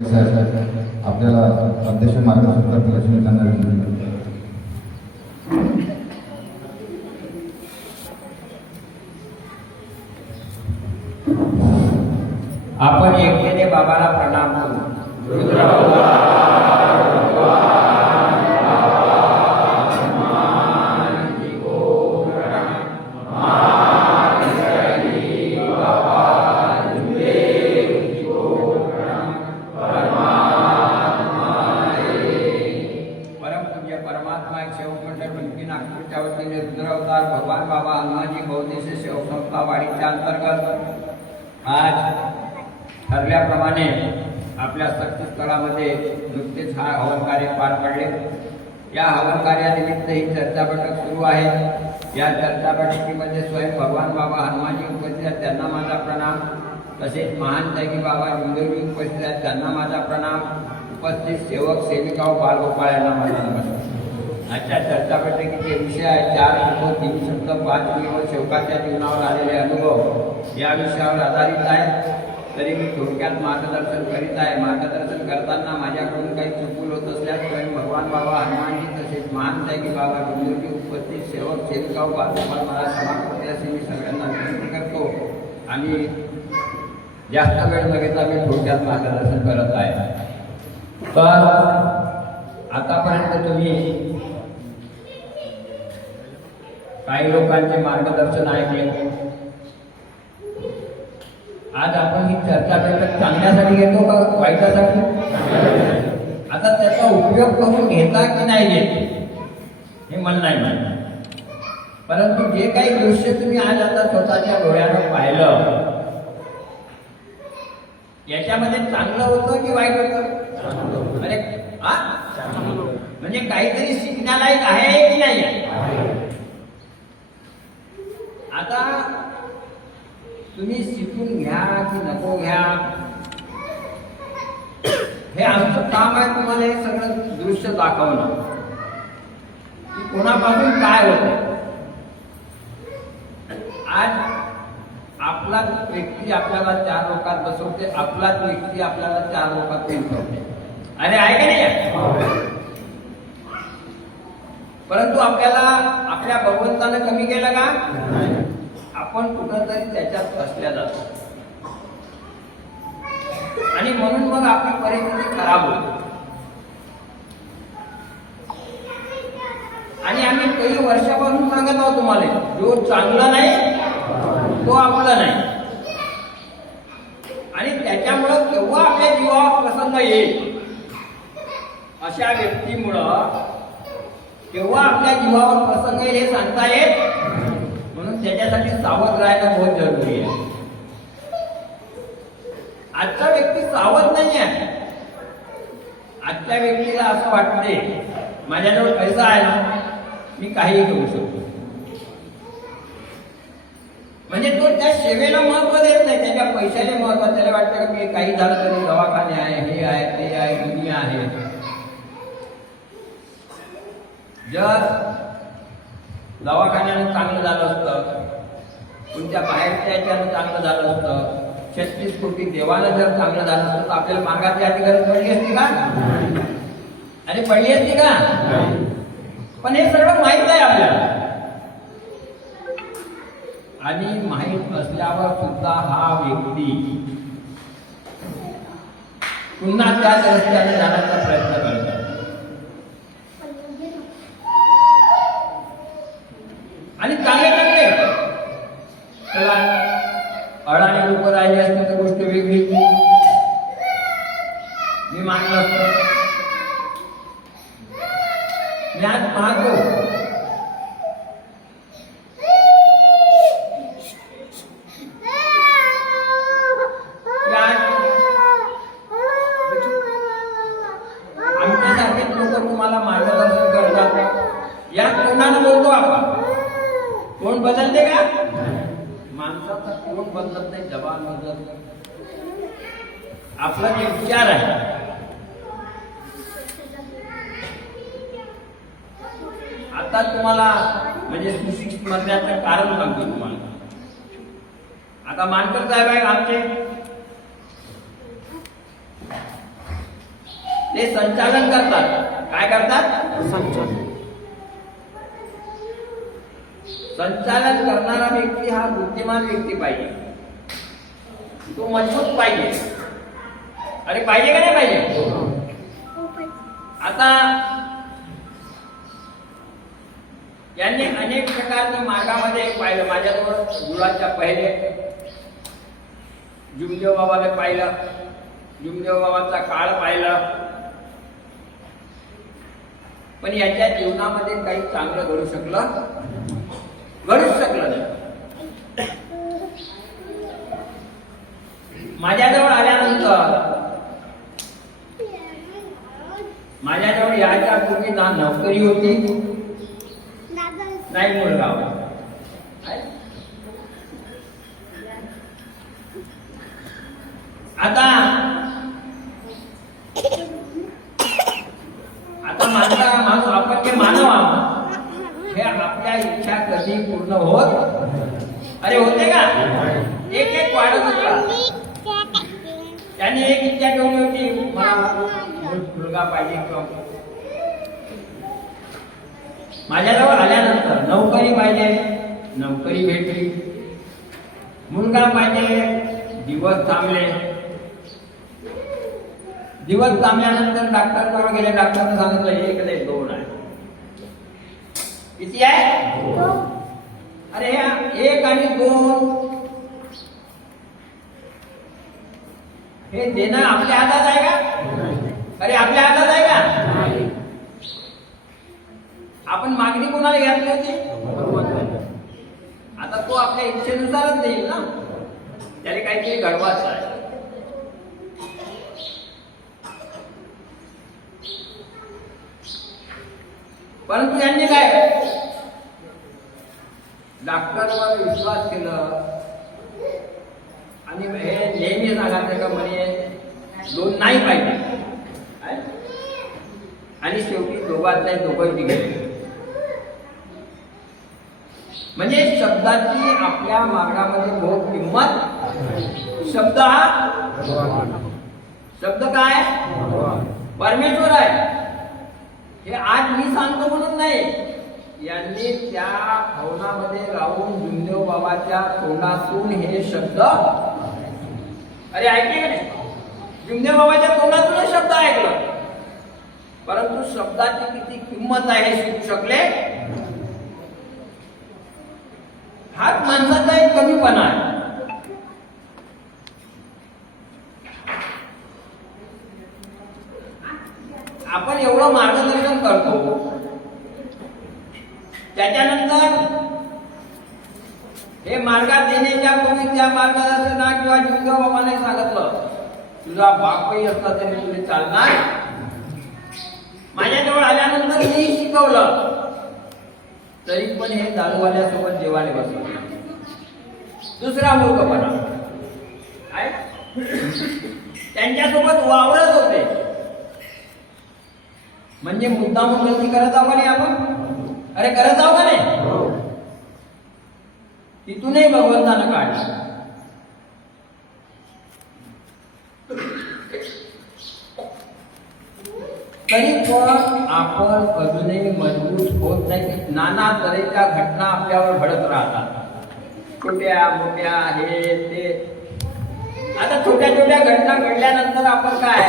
आपल्याला अध्यक्ष मार्गदर्शन करतील अशी मी त्यांना विनंती करतो. आपण एकट्याने बाबाला प्रणाम करू. परमपूज्य परमात्मा एक सेवक मंडळ पिंपरी नागपूरच्या वतीने रुद्रावतार भगवान बाबा हनुमानजी बहुद्देशीय सेवक संस्था वाडीच्या अंतर्गत आज ठरल्याप्रमाणे आपल्या सक्तीस्थळामध्ये नुकतेच हा हवन कार्य पार पडले. या हवन कार्यानिमित्त ही चर्चा बैठक सुरू आहे. या चर्चा बैठकीमध्ये स्वयं भगवान बाबा हनुमानजी उपस्थित आहेत, त्यांना माझा प्रणाम. तसेच महान त्यागी बाबा इंदोरी उपस्थित आहेत, त्यांना माझा प्रणाम. उपस्थित सेवक सेविका व बालगोपाळ यांना माझा नमस्कार. आजच्या चर्चा बैठकीचे विषय आहे 4 अनुभव 3 शब्द 5 व सेवकाच्या जीवनावर आलेले अनुभव या विषयावर आधारित आहे. तरी मी थोडक्यात मार्गदर्शन करीत आहे. मार्गदर्शन करताना माझ्याकडून काही चुकूल होत असल्यास स्वयं भगवान बाबा हनुमानजी तसेच महान त्यागी बाबा इंदोरी उपस्थित सेवक सेविका व बालगोपाळ मला क्षमा करते असे मी सगळ्यांना विनंती करतो. आणि जास्त वेळ न घेता मी थोडक्यात मार्गदर्शन करत आहे. तर आतापर्यंत तुम्ही काही लोकांचे मार्गदर्शन ऐकले. आज आपण ही चर्चा बैठक चांगल्यासाठी घेतो का वाईटासाठी? आता त्याचा उपयोग करून घेता की नाही घेत हे मला नाही माहिती. परंतु जे काही दृश्य तुम्ही आज आता स्वतःच्या डोळ्यानं पाहिलं याच्यामध्ये चांगलं होतं की वाईट होतं? अरे हा म्हणजे काहीतरी शिकण्यालायक आहे की नाही आहे? आता तुम्ही शिकून घ्या की नको घ्या हे आमचं काम आहे. तुम्हाला हे सगळं दृश्य दाखवणं की कोणापासून काय होतं. आज आपलाच व्यक्ती आपल्याला 4 लोकात बसवते, आपलाच व्यक्ती आपल्याला 4 लोकात पेटवते. अरे आहे का नाही? परंतु आपल्याला आपल्या भगवंतानं कमी केलं का? आपण कुठंतरी त्याच्यात फसल्या जातो आणि म्हणून मग आपली परिस्थिती खराब होते. आणि आम्ही काही वर्षापासून सांगत आहोत तुम्हाला, जो चांगला नाही तो आपला नाही. आणि त्याच्यामुळं केव्हा आपल्या जीवावर प्रसंग येईल अशा व्यक्तीमुळं केव्हा आपल्या जीवावर प्रसंग येईल हे सांगता येत. म्हणून त्याच्यासाठी सावध राहायला बहुत जरुरी आहे. आजचा व्यक्ती सावध नाही आहे. आजच्या व्यक्तीला असं वाटते माझ्याजवळ पैसा आहे ना, मी काहीही करू शकतो. म्हणजे तो त्या सेवेला महत्व देत नाही, त्याच्या पैशाला महत्व. त्याला वाटतं की काही झालं तरी दवाखाने आहे, हे आहे, ते आहे, दुनिया आहे. जर दवाखान्यानं चांगलं झालं असतं, तुमच्या बाहेरच्या याच्यानं चांगलं झालं असतं, 36 कोटी देवानं जर चांगलं झालं असतं तर आपल्याला मागायची आधी गरज पडली असती का? अरे पडली असती का? पण हे सगळं माहीत आहे आपल्याला. आणि माहीत असल्यावर सुद्धा हा व्यक्ती पुन्हा त्याच रस्त्याने जाण्याचा प्रयत्न करतो. आणि चांगले त्याला अडाणी लोक राहिले असते तर गोष्ट वेगळी, मी मानलं असतं. मी आज पाहतो आमच्यासारखेच लोक तुम्हाला मार्गदर्शन करतात. या तोंडानं बोलतो आपण, कोण बदलते का? माणसाचा कोण बदलत नाही, जबान बदलत. आपला जे विचार आहे आता तुम्हाला म्हणजे सुशिक्षित मधल्याचं कारण सांगतो तुम्हाला. आता मानकर साहेब आहे आमचे, ते संचालन करतात. काय करतात? संचालन करणारा व्यक्ती हा बुद्धिमान व्यक्ती पाहिजे, तो मजबूत पाहिजे. अरे पाहिजे का नाही पाहिजे? आता यांनी अनेक प्रकारच्या मार्गामध्ये पाहिलं. माझ्याजवळ गुळाच्या पहिले जुमदेव बाबाने पाहिलं, जुमदेव बाबाचा काळ पाहिला, पण याच्या जीवनामध्ये काही चांगलं घडूच शकलं नाही. माझ्याजवळ याच्या पूर्वी ना नोकरी होती नाही मुलगाव. आता माणूस आपण जे मानव आहोत हे आपल्या इच्छा कधी पूर्ण होत? अरे होते का? एक वाढत होता. त्यांनी एक इच्छा ठेवली होती, मला मुलगा पाहिजे. माझ्याजवळ आल्यानंतर नोकरी पाहिजे, नोकरी भेटली. मुलगा पाहिजे, दिवस थांबले. दिवस थांबल्यानंतर डॉक्टरकडे गेले. डॉक्टरने सांगितलं एक नाही 2 आहे. किती आहे? अरे 1 आणि 2 हे देणं आपल्या हातात आहे का? अरे आपल्या हातात आहे का? आपण मागणी कोणाला घातली होती? आता तो आपल्या इच्छेनुसारच देईल ना. त्याला काहीतरी घडवायचं आहे. परंतु यांनी काय डॉक्टरवर विश्वास केला आणि हे नेहमी सांगायचं का म्हणे 2 नाही पाहिजे. आणि शेवटी दोघांची गेले. म्हणजे शब्दाची आपल्या मार्गामध्ये बहुत किंमत. शब्द काय? परमेश्वर आहे. हे आज मी सांगतो म्हणून नाही, यांनी त्या भवनामध्ये राहून जुमदेव बाबाच्या तोंडातून हे शब्द अरे ऐकले का नाही? जुमदेव बाबाच्या तोंडातूनच शब्द ऐकलं. परंतु शब्दाची किती किंमत आहे हे शिकू शकले. हाच माणसाचा एक कमीपणा आहे. आपण एवढं मार्गदर्शन करतो, त्याच्यानंतर हे मार्गात येण्याच्या पूर्वी त्या मार्गदर्शना किंवा जुमदेव बाबाने सांगितलं तुझा बापही असता तरी तुझे चालणार. माझ्याजवळ आल्यानंतर मी शिकवलं, तरी पण हे दारूवाल्यासोबत जेवायला बसवलं. दुसरा मूर्खपणा आहे. त्यांच्यासोबत वावरत होते म्हणजे मुद्दाम गलती करत आहो का नाही आपण? अरे करत आहो का नाही? तिथूनही भगवंतानं काढलं. तरी पण आपण अजूनही मजबूत होत नाही. नाना तऱ्हेच्या घटना आपल्यावर घडत राहतात, छोट्या मोठ्या हे ते. आता छोट्या छोट्या घटना घडल्यानंतर आपण काय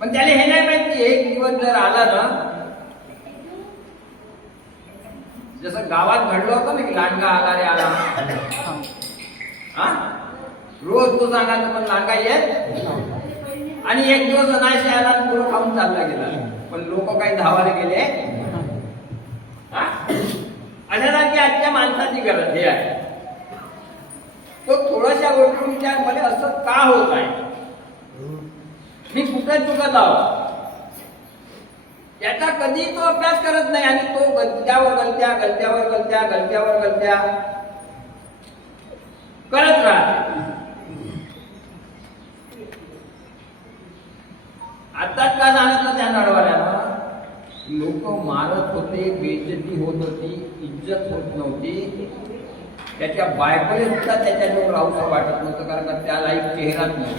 पण त्याला हे नाही माहिती. एक दिवस जर आला ना, जसं गावात घडलं होतं ना की लांडगा आला रे आला, रोज तो सांगायचं पण लांडगा येत. आणि एक दिवस अनायसे आला आणि पुढं खाऊन चालला गेला. पण लोक काही धावायला गेले. अशासारखी आजच्या माणसाची गरज हे आहे. तो थोड्याशा गोष्टी विचार मध्ये असं का होत आहे, मी कुठे चुकत आहोत, याचा कधी तो अभ्यास करत नाही. आणि तो गलत्यावर गलत्या करत राहतो. आताच का सांगितलं त्या नडवाल्याला, लोक मारत होते, बेइज्जती होत होती, इज्जत होत नव्हती. त्याच्या बायकोने सुद्धा त्याच्याजवळ राहूचं वाटत नव्हतं, कारण का त्याला एक चेहराच नाही.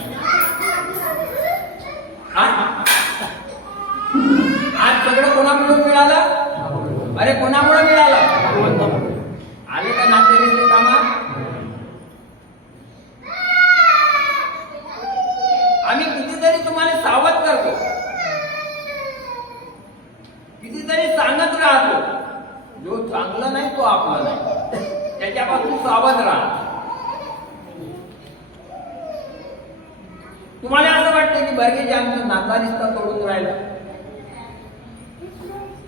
आज सगळं कोणामुळे मिळालं? अरे कोणामुळे मिळालं? आले का नातेवाईक कामा? आम्ही कितीतरी तुम्हाला सावध करतो, कितीतरी सांगत राहतो, जो चांगलं नाही तो आपला नाही, त्याच्यापासून सावध राहा. तुम्हाला असं वाटतं की बर्गेजी आमचं नाता रिश्ता तोडून राहिलं,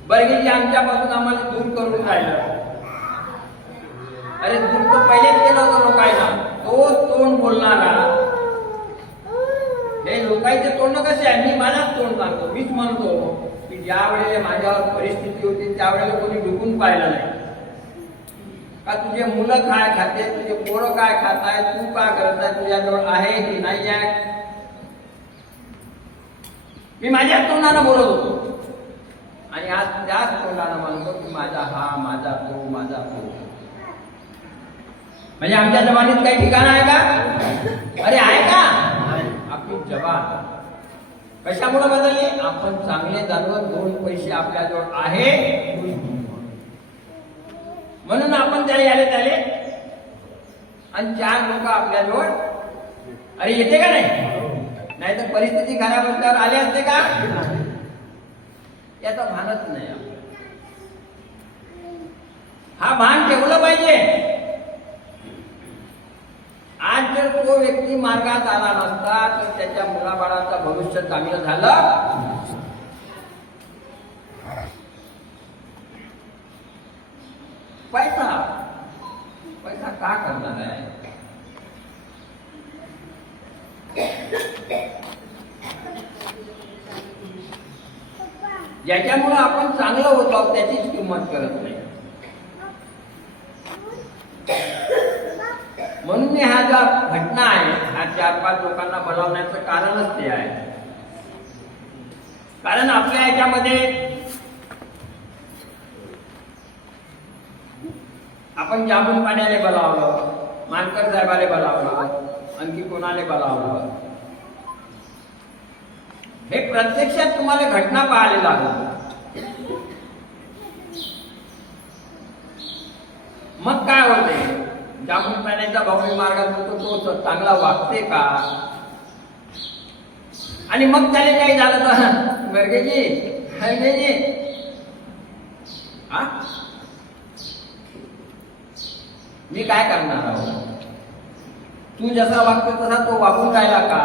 बर्गेजी आमच्यापासून आम्हाला दूर करून राहिलं. अरे दूर तर पहिलेच केलं होतं लोकांना, तो तोंड बोलणारा. हे लोकांचे तोंड कसे आहे? मी माझाच तोंड सांगतो. मीच म्हणतो की ज्या वेळेला माझ्यावर परिस्थिती होती त्यावेळेला कोणी डुकून पाहिलं नाही का. तुझे मुलं काय खाते, तुझे पोरं काय खात आहे, तू काय करत आहे, तुझ्याजवळ आहे की नाही आहे, मी माझ्याच तोंडानं बोलत होतो. आणि आज त्याच तोंडानं म्हणतो की माझा हा, माझा तो, माझा तो. म्हणजे आमच्या जवानीत काही ठिकाण आहे का? अरे आहे का? आपली जवान कशामुळे बदलली? आपण चांगले जाणवत, दोन पैसे आपल्याजवळ आहे म्हणून आपण त्याला याले त्याले, आणि चार लोक आपल्याजवळ. अरे येते का नाही? नाही तर परिस्थिती खराब असल्यावर आले असते का? याचा भानच नाही. हा भान ठेवलं पाहिजे. आज जर तो व्यक्ती मार्गात आला नसता तर त्याच्या मुलाबाळाचं भविष्य चांगलं झालं. पैसा पैसा का करणार आहे? ज्याच्यामुळे आपण चांगलं होतो त्याचीच किंमत करत नाही. म्हणून ह्या ज्या घटना आहे, ह्या 4-5 लोकांना बोलावण्याचं कारणच ते आहे. कारण आपल्या ह्याच्यामध्ये आपण जाबून पाण्याने बोलावलं, मानकर साहेबाले बोलावलं, आणखी कोणाले बोलावलं. हे प्रत्यक्षात तुम्हाला घटना पाहायला लागलं. मग काय होते? जाबून पाण्याचा भाऊ मार्गात होतो तो चांगला वागते का? आणि मग त्याने काही झालं तर बर्गेजी हा मी काय करणार आहोत? तू जसा वागतो तसा तो वागून राहिला का?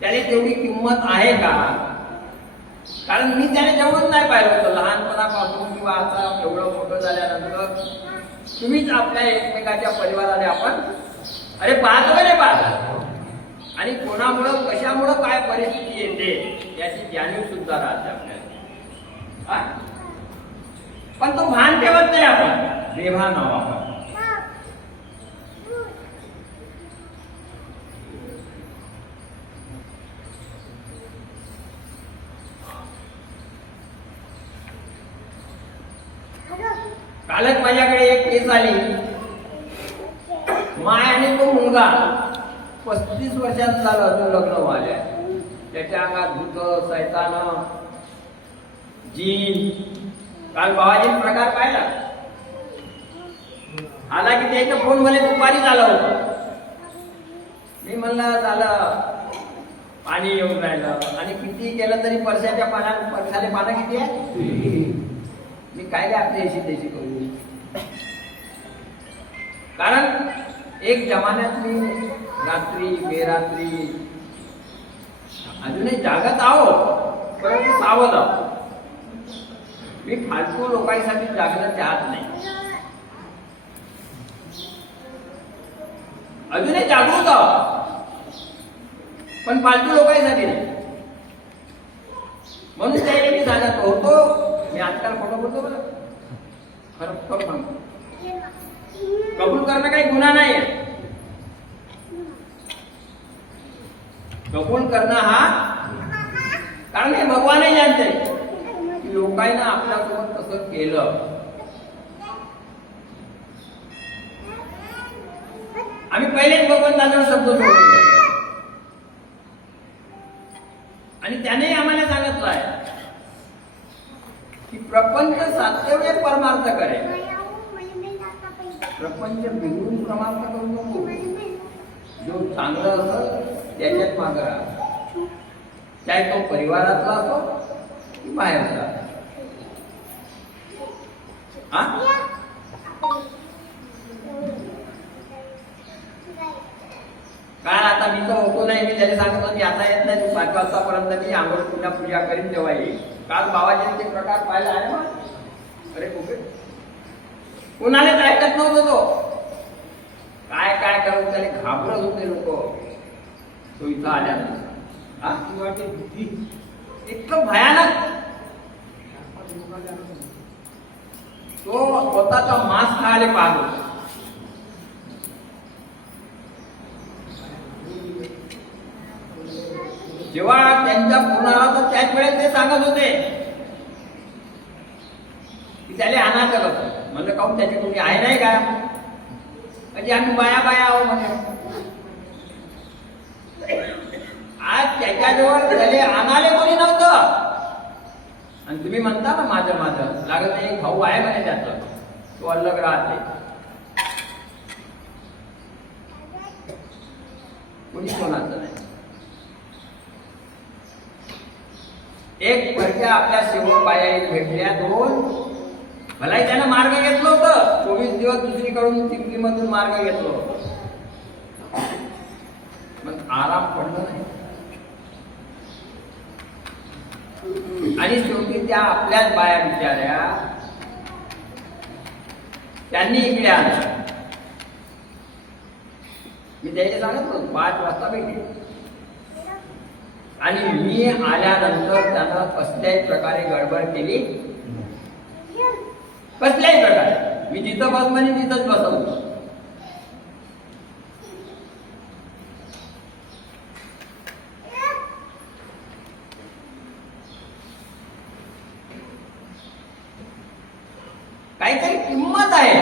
त्याने तेवढी किंमत आहे का? कारण मी त्याने जवळून नाही पाहिलं होतं लहानपणापासून किंवा आता एवढं मोठं झाल्यानंतर. तुम्हीच आपल्या एकमेकाच्या परिवाराने आपण अरे पाहतो का नाही पाहत, आणि कोणामुळं कशामुळं काय परिस्थिती येते याची जाणीव सुद्धा राहते आपल्याला. पण तो भान ठेवत नाही, आपण बेभान आहोत. आपण कालच माझ्याकडे एक केस आली. माय आणि तो मुलगा 35 वर्षात झालं, अजून लग्न व्हायला. त्याच्या अंगात भूत, सैतान, जीन. काल बाबाजीने प्रकार पाहिला. आला की त्याचा फोन मध्ये दुपारी झाला होता. मी म्हणलं झालं पाणी येऊन राहिलं, आणि किती केलं तरी परशाच्या परशाले पानं किती आहे? मी काय आपली अशी त्याची करू. कारण एक जमान्यात मी रात्री बेरात्री अजूनही जागत आहो, परंतु सावध आहो. मी फालतू लोकांसाठी जागृत चाहत नाही. अजूनही जागृत आहो, पण फालतू लोकांसाठी नाही. म्हणून त्याने मी जागत होतो. मी आजकाल खोटं बोलतो बरं, खरं खरं सांगतो. कबूल करणं काही गुन्हा नाही आहे. कबूल करणं हा, कारण हे भगवानही जाणते की लोकांना आपल्यासोबत कसं केलं. आम्ही पहिलेच भगवंतांना शब्द सोडतो आणि त्याने आम्हाला सांगितलं आहे की प्रपंच सात्यवे परमार्थ करे, प्रपंच बिघडून परमार्थ करू नको. जो चांगलं असं त्याच्यात मागं राहा, चाहे तो परिवारातला असो की बाहेरचा. कारण आता मी तर होतो नाही, मी त्याने सांगितलं की आता येत नाही, तू 5 वाजतापर्यंत मी आंघोळ पुन्हा पूजा करीन तेव्हा येईल. काल बाबाजीने ते प्रकार पाहिला आहे ना. अरे कुठे कुणालाच ऐकत नव्हतं तो. काय काय करून त्याने घाबरत होते लोक. तो इथं आल्यानंतर इतकं भयानक तो स्वतःचा मांस खायला पाहत होता. जेव्हा त्यांच्या फोन आला तर त्याच वेळेस ते सांगत होते की त्याला आणायचं कसं. म्हणजे काहून त्याची कोणी आहे नाही का, म्हणजे आम्ही बाया बाया आहो म्हणजे. आज त्याच्याजवळ त्याला आणाले कोणी नव्हतं आणि तुम्ही म्हणता ना माझं माझं लागत. एक भाऊ आहे म्हणे त्याचा, तो अलग राहते, कोणी कोणाचं नाही. एक वर्षा आपल्या सेवक बाया भेटल्या, 2 भलाई त्यानं मार्ग घेतलं होतं. 24 दिवस दुसरीकडून तिमकीमधून मार्ग घेतलं होतं, मग आराम पडलं नाही. आणि शेवटी त्या आपल्याच बाया बिचाऱ्या त्यांनी इकडे आल्या. मी त्याने सांगितलं 5 वाजता भेटले आणि मी आल्यानंतर त्यानं कसल्याही प्रकारे गडबड केली, कसल्याही प्रकारे. मी जिथं बस म्हणे तिथंच बसवतो. काहीतरी किंमत आहे.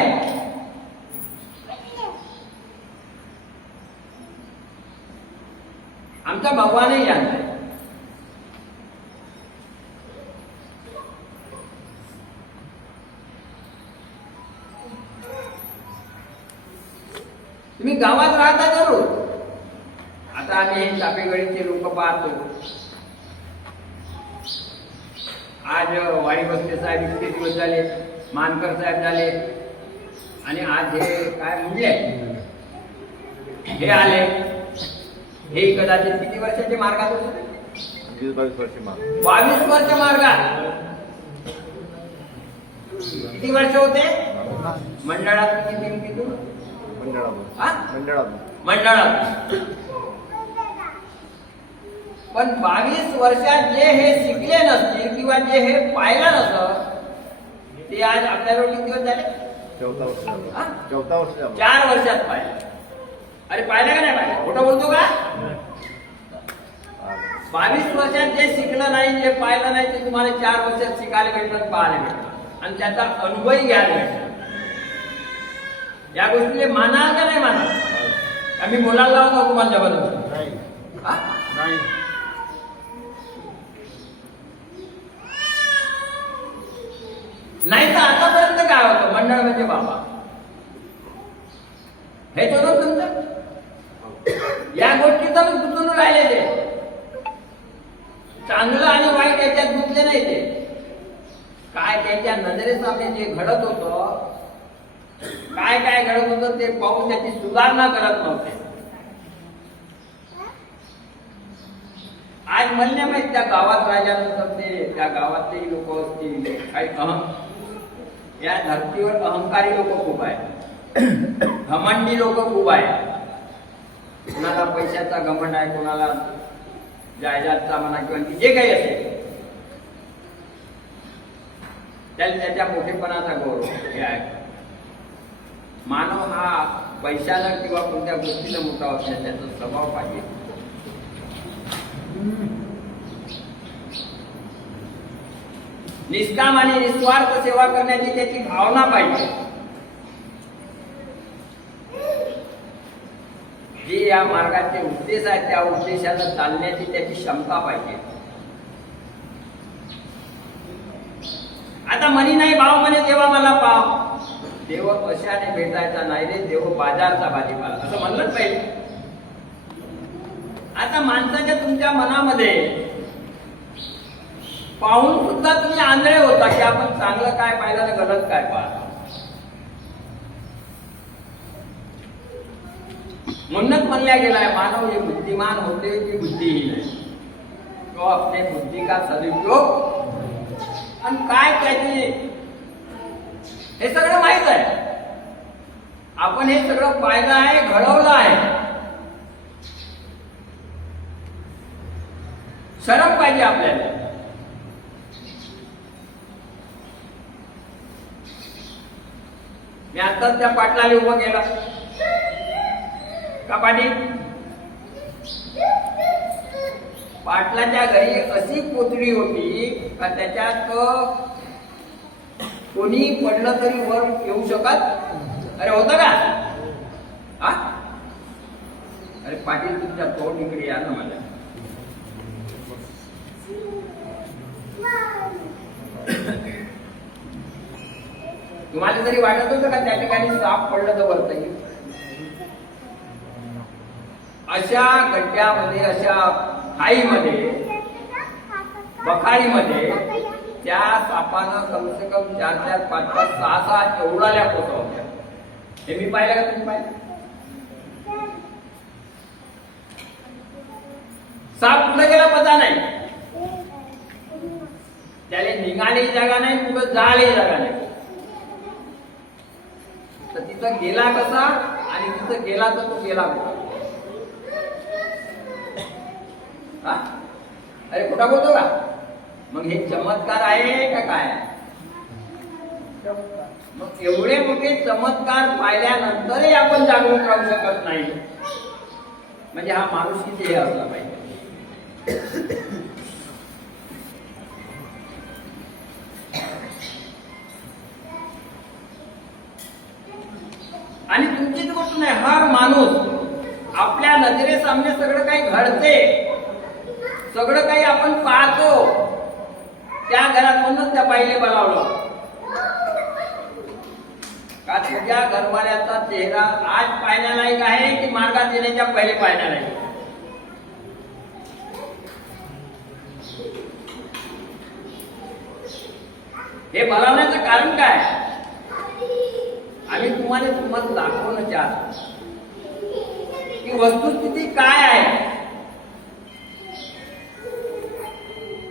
आमचा भगवानही जानते. तुम्ही गावात राहता जरूर. आता आम्ही हे चापेगडीचे लोक पाहतो. आज वाडी बसते साहेब इतके दिवस झाले, मानकर साहेब झाले आणि आज हे काय मुले हे आले. हे कदाचित किती वर्षाचे मार्गात होते? 22 वर्ष मार्ग. 22 वर्ष मार्गात. किती वर्ष होते मंडळात? किती किती मंडळात. पण 22 वर्षात जे हे शिकले नसतील किंवा जे हे पाहिलं नसतं ते आज आपल्याला किती दिवस झाले? 14 वर्ष. 4 वर्षात पाहिलं. अरे पाहिलं का नाही पाहिलं? खोटं बोलतो का? 22 वर्षात जे शिकलं नाही, जे पाहिलं नाही ते तुम्हाला 4 वर्षात शिकायला भेटलं, पाहायला भेटलं आणि त्याचा अनुभवही घ्यायला भेटला. या गोष्टीले मानाल का नाही मानाल? आम्ही बोलायला लावतो तुम्हाला जबरदस्त नाही तर आतापर्यंत काय होतं? मंडळ म्हणजे बाबा हेच होतं तुमचं. या गोष्टीचा पण गुंतून राहिले ते. चांगलं आणि वाईट याच्यात गुंतले नाही ते. काय त्यांच्या नजरेसामने जे घडत होतं, काय काय घडत होतं ते पाहून त्याची सुधारणा करत नव्हते. आज म्हणल्या माहित त्या गावात राहिल्यानंतर ते त्या गावातलेही लोक असतील, काही या धर्तीवर अहंकारी लोक खूप आहेत, घमंडी लोक खूप आहेत. कोणाला पैशाचा घमंड आहे, कोणाला जायदादचा म्हणा किंवा जे काही असेल त्याला त्याच्या मोठेपणाचा गौरव हे आहे. मानव हा पैशानं किंवा कोणत्या गोष्टीनं मोठा होत नाही, त्याचा स्वभाव पाहिजे. निष्काम आणि निस्वार्थ सेवा करण्याची त्याची भावना पाहिजे. जे या मार्गाचे उद्देश आहेत त्या उद्देशाला चालण्याची त्याची क्षमता पाहिजे. आता मनी नाही भाव म्हणे तेव्हा मला पाव. देव कशाने भेटायचा नाही रे, देव बाजारचा भाजीपाला असं म्हणलंच पाहिजे. आता माणसाच्या तुमच्या मनामध्ये पाहून सुद्धा तुम्ही आंधळे होता की आपण चांगलं काय पाहिलं आणि गलत काय पाहिलं. म्हणूनच म्हणल्या गेलाय मानव हे बुद्धिमान होते की बुद्धिहीन आहे. तो अपने बुद्धी का सदुपयोग आणि काय त्याची हे सगळं माहित आहे. आपण हे सगळं पाहिलं आहे, घडवलं आहे. शरम पाहिजे आपल्याला. मी आताच त्या पाटलाला उभं केलं का पाटील. पाटलाच्या घरी अशी कोथळी होती का त्याच्यात कोणी पडलं तरी वर येऊ शकत. अरे होतं का हा. अरे पाटील तुमच्या तोंड इकडे या ना मला. तुम्हाला जरी वाटत होतं का त्या ठिकाणी साप पडलं तर वरता येईल. अशा गड्ड्यामध्ये अशा खाईमध्ये बखारीमध्ये त्या सापानं कमसे कम 4-4, 5-5, 6-6 एवढाल्या पोचा होत्या. हे मी पाहिलं का तुम्ही पाहिलं. साप कुठे गेला पता नाही. त्याला निघाली जागा नाही, कुठं जाळी जागा नाही. तर तिथं गेला कसा आणि तिथं गेला तर तो गेला कुठं. अरे खोटा बोलतो का. मग हे चमत्कार आहे का काय. मग एवढे मोठे चमत्कार पाहिल्यानंतरही आपण जागरूक राहू शकत नाही म्हणजे हा माणूस किती हे असला पाहिजे. आणि तुमचीच गोष्ट नाही, हर माणूस आपल्या नजरेसामने सगळं काही घडते, सगळं काही आपण पाहतो. त्या घरात म्हणून त्या बाईले बोलावलं का तुझ्या घरवाल्याचा चेहरा आज पाहण्यालायक आहे की मार्गात येण्याच्या पहिले पाहण्यालायक. हे बोलावण्याचं कारण काय. आम्ही तुम्हाला दाखवणं चाहतो की वस्तुस्थिती काय आहे.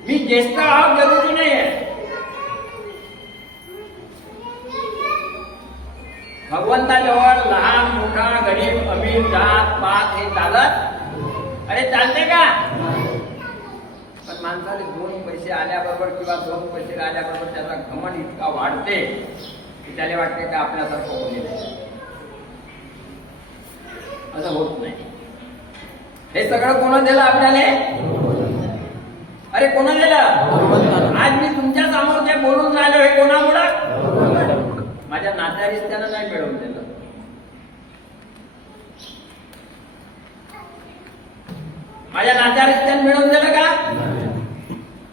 मी ज्येष्ठ आहोत जरुरी नाही आहे. भगवंताजवळ लहान मोठा गरीब अमीर जात पात हे चालत. अरे चालते का. पण माणसाने 2 पैसे आल्याबरोबर किंवा 2 पैसे आल्याबरोबर त्याचा घमंड इतका वाढते की त्याला वाटते का आपल्यासारखं कोणी नाही. असं होत नाही. हे सगळं कोण दिलं आपल्याला. अरे कोणा दिलं. आज मी तुमच्या समोर जे बोलून राहिलो हे कोणामुळं. माझ्या नात्या रिश्त्यानं नाही मिळवून दिलं. माझ्या नात्या रिश्त्यानं मिळवून दिलं का.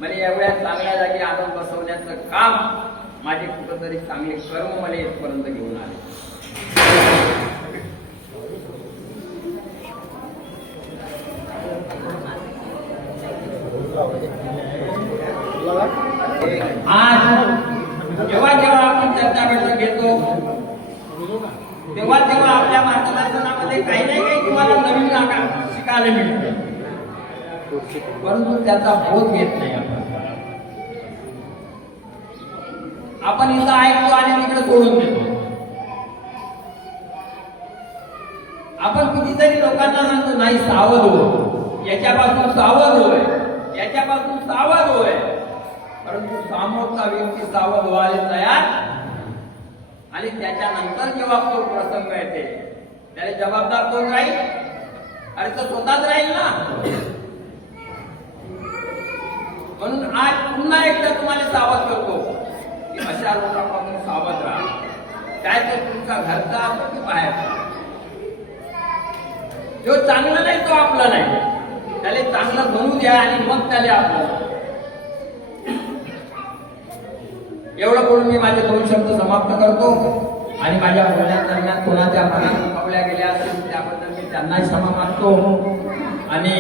मला एवढ्या चांगल्या जागी आणून बसवण्याचं काम माझे कुठंतरी चांगले कर्म मला इथपर्यंत घेऊन आले. आज जेव्हा जेव्हा आपण चर्चा बैठक घेतो तेव्हा तेव्हा आपल्या मार्गदर्शनामध्ये काही नाही काही तुम्हाला नवीन शिकायला मिळते, परंतु त्याचा बोध घेत नाही आपण इथं ऐकतो आणि तिकडे सोडून देतो. आपण कितीतरी लोकांना सांगतो नाही सावध हो, याच्यापासून सावध होय, याच्यापासून सावध होय, परंतु समोरचा व्यक्ती सावध व्हायला तयार आणि त्याच्यानंतर जेव्हा तो प्रसंग येते त्याला जबाबदार कोण राहील. अरे तो स्वतःच राहील ना. म्हणून आज पुन्हा एकदा तुम्हाला सावध करतो की अशा लोकांपासून सावध राहा. काय तो तुमचा घरचा असो की बाहेरचा. तो चांगला नाही तो आपला नाही. त्याला चांगलं बनवू द्या आणि मग त्याला आपलं. एवढं बोलून मी माझे 2 शब्द समाप्त करतो आणि माझ्या बोलण्यादरम्यान कोणाच्या मनात दुखावल्या गेल्या असतील त्याबद्दल मी त्यांनाही क्षमा मागतो आणि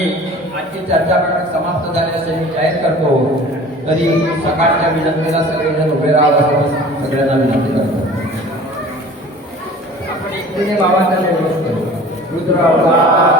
आजची चर्चा समाप्त झाली असे मी जाहीर करतो. तरी सकाळच्या विनंतीला सगळेजण उभे राहावं असं सगळ्यांना विनंती करतो. आपण एकटीने बाबांना निरोप करू. रुद्र अवतार